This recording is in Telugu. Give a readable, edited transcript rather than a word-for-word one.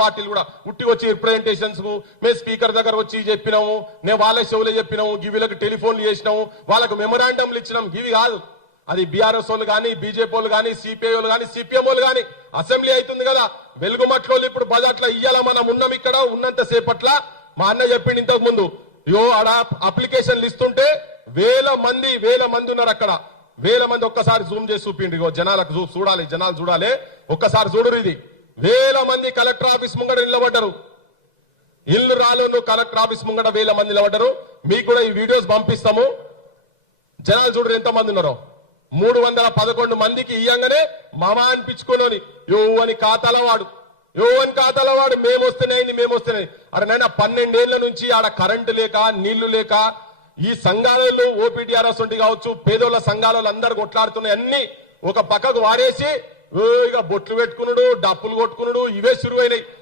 పార్టీలు కూడా ఉట్టి వచ్చి రిప్రజెంటేషన్స్ కు మేము స్పీకర్ దగ్గర వచ్చి చెప్పినాము, నేను వాళ్ళ షోలో చెప్పినాము, వీళ్ళకి టెలిఫోన్లు చేసినాము, వాళ్ళకు మెమరాండంలు ఇచ్చినాం. ఇవి కాదు. అది బీఆర్ఎస్ వాళ్ళు కానీ, బీజేపీ వాళ్ళు కానీ, సిపిఐ వాళ్ళు కానీ, సిపిఎం వాళ్ళు కానీ అసెంబ్లీ అవుతుంది కదా, వెలుగుమట్లలో ఇప్పుడు బజార్లో ఇయ్యాల మనం ఉన్నాం. ఇక్కడ ఉన్నంత సేపట్ల మా అన్న చెప్పిండు ఇంతకు ముందు, ఆడ అప్లికేషన్లు ఇస్తుంటే వేల మంది ఉన్నారు అక్కడ. వేల మంది ఒక్కసారి జూమ్ చేసి చూపిండి, జనాలకు చూడాలి, జనాలు చూడాలి, ఒక్కసారి చూడరు. ఇది వేల మంది కలెక్టర్ ఆఫీస్ ముంగడ నిలబడ్డారు. ఇల్లు రాలోను కలెక్టర్ ఆఫీస్ ముంగడ వేల మంది నిలబడ్డారు. మీకు కూడా ఈ వీడియోస్ పంపిస్తాము, జనాలు చూడరు ఎంత మంది ఉన్నారో. 311 మందికి ఇయ్యంగానే మామా అనిపించుకోని అని ఖాతాల వాడు మేమొస్తేనే. అరే నాయన 12 ఏళ్ల నుంచి ఆడ కరెంటు లేక, నీళ్లు లేక, ఈ సంఘాలలో ఓపీటీఆర్ఎస్ ఉండి కావచ్చు, పేదోళ్ల సంఘాలలో అందరు కొట్లాడుతున్నాయి. అన్ని ఒక పక్కకు వారేసి ఇక బొట్లు పెట్టుకున్నాడు, డప్పులు కొట్టుకున్నాడు, ఇవే శురువైనాయి.